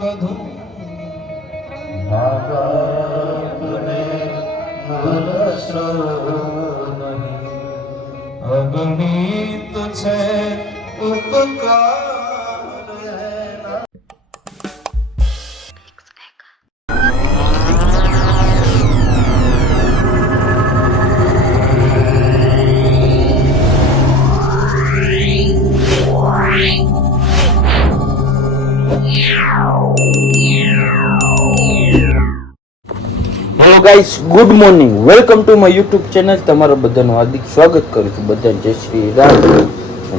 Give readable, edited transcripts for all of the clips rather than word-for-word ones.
બધું નાગાને ભૂલશો નહીં. અગણિત છે ઉપકાર. Hello guys, good morning. Welcome to my YouTube channel. તમારા બધાનું હાર્દિક સ્વાગત કરું છું. બધા જય શ્રી રામ.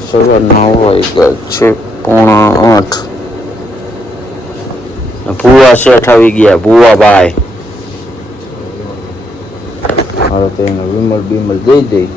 સવારના વાગ્યા છે 7:45. ભૂવા શેઠ આવી ગયા. ભૂવા ભાઈ હવે તો એને વિમલ બીમલ દઈ દઈ.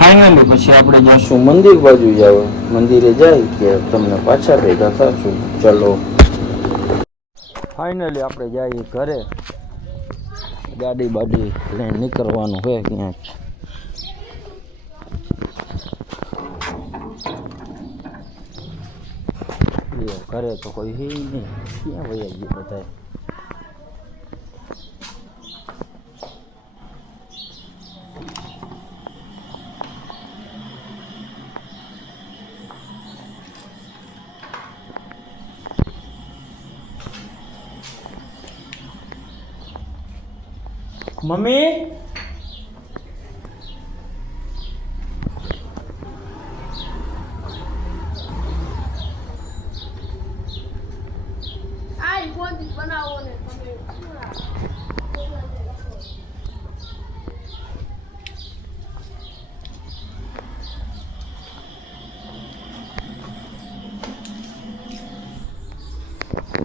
ફાઇનલી પછી આપણે જઈશું મંદિર બાજુ. જાવ મંદિરે જાય કે તમને પાછા ભેગા થશું. ચલો ફાઇનલી આપણે જઈએ ઘરે. ગાડી બાડી લઈને નીકળવાનું હોય ક્યાંક. ઘરે તો કોઈ હે નહીં. ક્યાં વયા ગયું બધા? મમ્મી,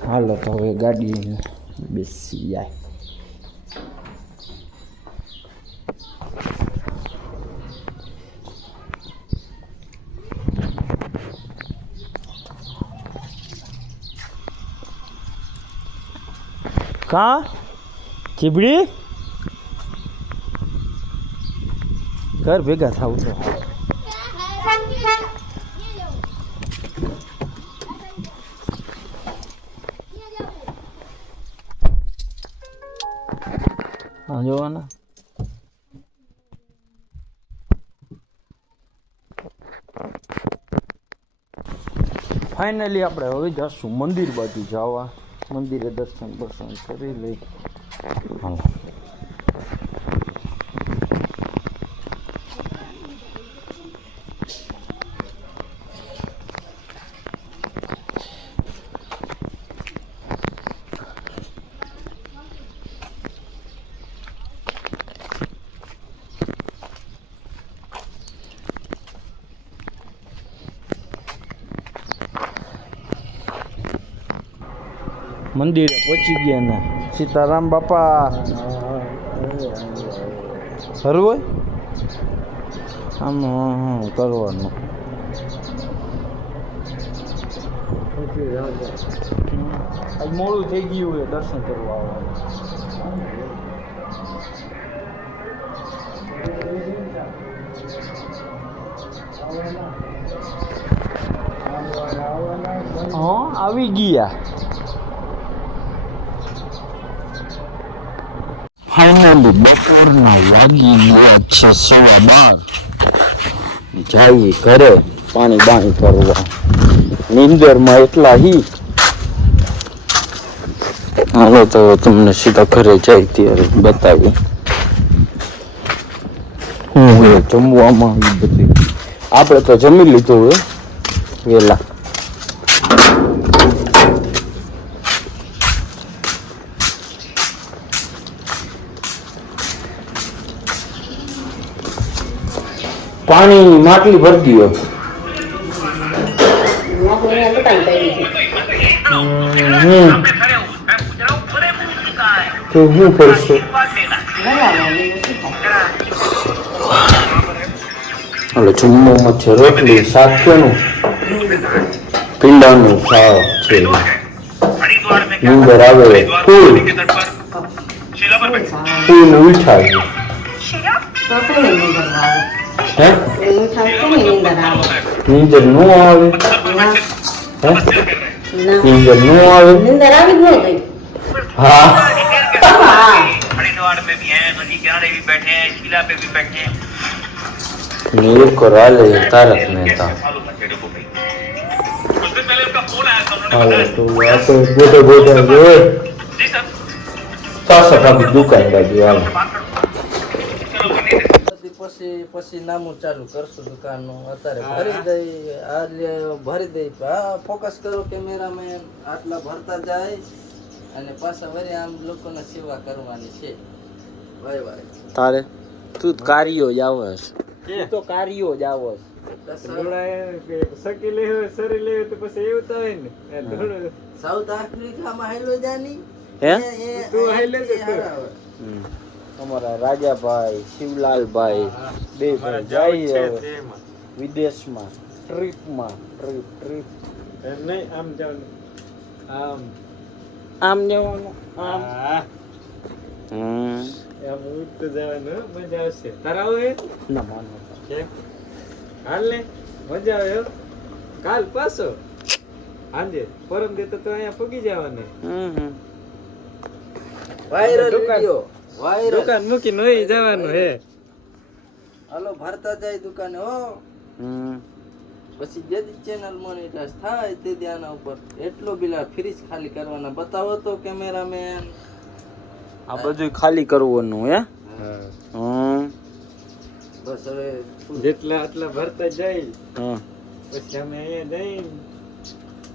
હાલો તો હવે ગાડી બેસી જાય. કા ચીબડી ઘર ભેગા થાવું છે. હા જોવાના. ફાઇનલી આપણે હવે જઈશું મંદિર બાજુ જવા. મંદિરે દર્શન કરી લઈ. હાલો મંદિરે પહોંચી ગયા ને. સીતારામ બાપા ખરું હોય આમ કરવાનું. મોડું થઈ ગયું હોય દર્શન કરવા આવવાનું. હા આવી ગયા. ફાઇનલી બપોરના વાગી ગયા છે 12:15. જઈએ ઘરે પાણી બાણી કરવા. નીંદરમાં એટલા હી. હાલો તો તમને સીધા ઘરે જાય ત્યારે બતાવી હું હોય જમવામાં. બધી આપણે તો જમી લીધું હોય વહેલા. પાણી માટલી ભરતી હોય. તો હું કરશું? એટલે જમવામાં છે રોટલી, શાક કેનું ભીંડાનું શાક છે નીંદર આવે ફૂલ ફૂલ ઉઠા છે તો શેની નીંદર આવે? હે ઊઠા શેની નીંદર આવે? નીંદર નો આવે ના, હે ના. નીંદર નો આવે નીંદર આવી જ ન ગઈ. હા હા. हरिद्वार में भी हैं, नदी किनारे भी बैठे हैं, शिला पे भी बैठे हैं। ને એક રાલે તારક મહેતા मालूम है तेरे को भाई। कुछ दिन पहले उनका फोन आया था, उन्होंने હાલો बताया તો આપણે બોટે બોટે જોઈએ जी सर સાસા ભાભી દુકાન બાજુ હાલો बात करो चलो वो नहीं પછી નામું ચાલુ કરશું દુકાનનું અત્યારે ભરી દઈ આ ભરી દઈ હા ફોકસ કરો કેમેરામેન આટલા ભરતા જાય અને પાછા વળી આમ લોકોને સેવા કરવાની છે ભાઈ ભાઈ તારે તું કાર્યો જ આવસ તું તો કાર્યો જ આવસ સાઉથ આફ્રિકામાં હાઈલો જાની હે તું હાઈલો અમારા રાજાભાઈ શિવલાલભાઈ બે ભાઈ જાય હવે વિદેશમાં ટ્રીપમાં ટ્રીપ આમ જવાનું આમ ના માનો કાલ પાછો આજે પરમ દે તો અહીંયા પૂગી જવાના વાયરલ દુકાન. વિડિયો વાયરલ દુકાન મૂકી નોઈ જવાનું હે હાલો ભરતા જાય દુકાને હો પછી જે ચેનલ મોનિટાઈઝ થાય તે દી આના ઉપર એટલો બિલા ફ્રીજ ખાલી કરવાના બતાવો તો કેમેરામેન આ બધું ખાલી કરવાનું હે બસ હવે જેટલા આટલા ભરતા જાય હા પછી અમે અહીંયા જઈ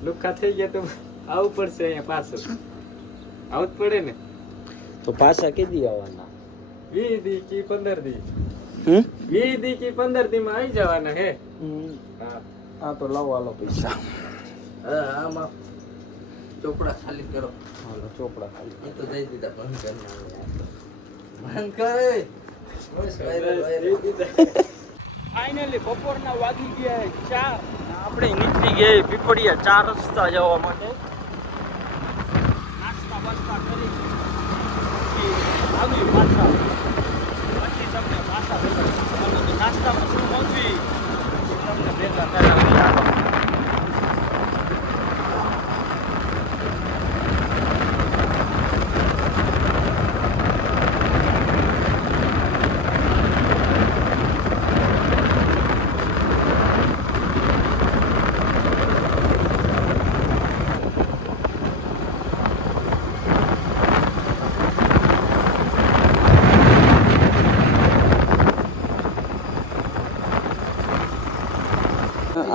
લુખા થઈ ગયા તો આવું પડશે અહીંયા પાછું આવું જ પડે ને તો પાછા કેદી આવવાના 20 દી કી 15 દી હમ 20 દી કી 15 દી માં આવી જવાના હે હા આ તો લાવો હાલો પૈસા હા આમાં ચોપડા ખાલી કરો હાલો ચોપડા ખાલી એ તો દઈ દીધા બંધ કરે બસ વાયરલ વાયરલ ફાઇનલી બપોરના વાગી ગયા 4 આપણે નીકળી ગયા પીપળિયા 4 રસ્તા જવા માટે નાસ્તા બાસ્તા કરી પછી આવી પાછા પછી તમને પાછા ભેગા નાસ્તામાં શું મળવી તમને ભેગા કરાવી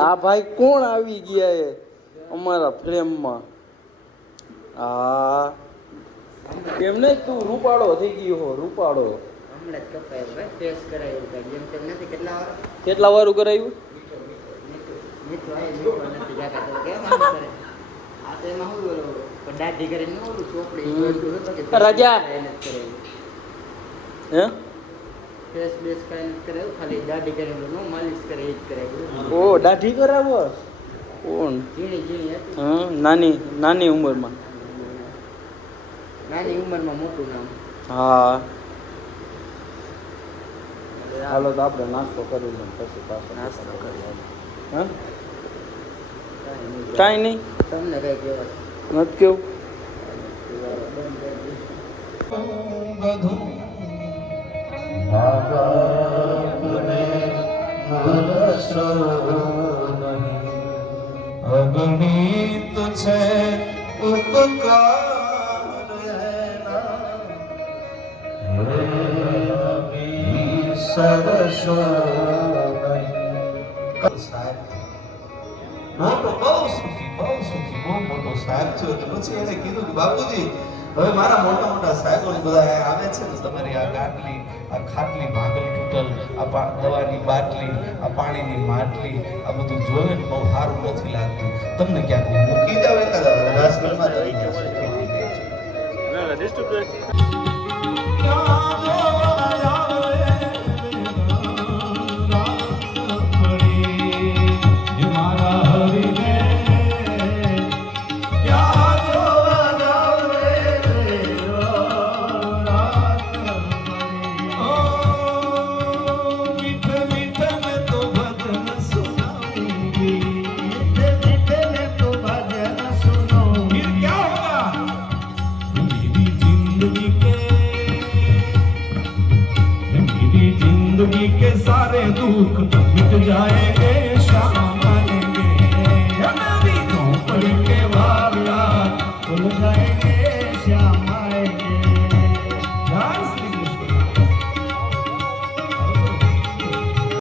આ ભાઈ કોણ આવી ગયા એ અમારા ફ્રેમમાં આ કેમ ને તું રૂપાળો થઈ ગયો હો રૂપાળો હમણાં જ કપાયું ભાઈ ફેસ કરાયું ભાઈ જેમ તેમ નથી કેટલા વાર કેટલા વારું કરાવ્યું મીઠું આવે મીઠું નથી જાતા તો કેમ આમ કરે આ તો એમાં શું બોલો પણ દાઢી કરીને ન ઓલું ચોપડી હમ. એટલું હતું કે રાજા. એને જ કરાયું હે ફેસ બેસ કાંઈ નથી કરાયું ખાલી દાઢી કરીને ન માલિશ કરે એ જ કરાયું ઓ દાઢી કરાવો કોણ ઝીણી ઝીણી હતી હા નાની નાની ઉંમરમાં નાની ઉંમરમાં મોટું નામ હા હાલો તો આપણે નાસ્તો કરી લઈએ પછી પાછો નાસ્તો કરીએ. હા કાંઈ નહીં તમને કઈ કહેવાય નથી કેવું બધું ભાગને ભૂલશો નહીં અગણિત છે ઉપકાર એના હે સરસો નહીં સાહેબ મોટો બહુ સુખી બહુ મોટો સાહેબ થયો એટલે પછી એને કીધું કે બાપુજી હવે મારા મોટા મોટા સાહેબો બધા આવે છે ને તમારી આ ગાટલી આ ખાટલી ભાગલ તૂટલ આ દવાની બાટલી આ પાણીની માટલી આ બધું જોઈને બહુ સારું નથી લાગતું તમને ક્યાંક મૂકી જાવ એકાદા હોસ્પિટલમાં તો આવી જશે जाएंगे शाम आएंगे नवी झोंपड़ी के वाला खुल जाएंगे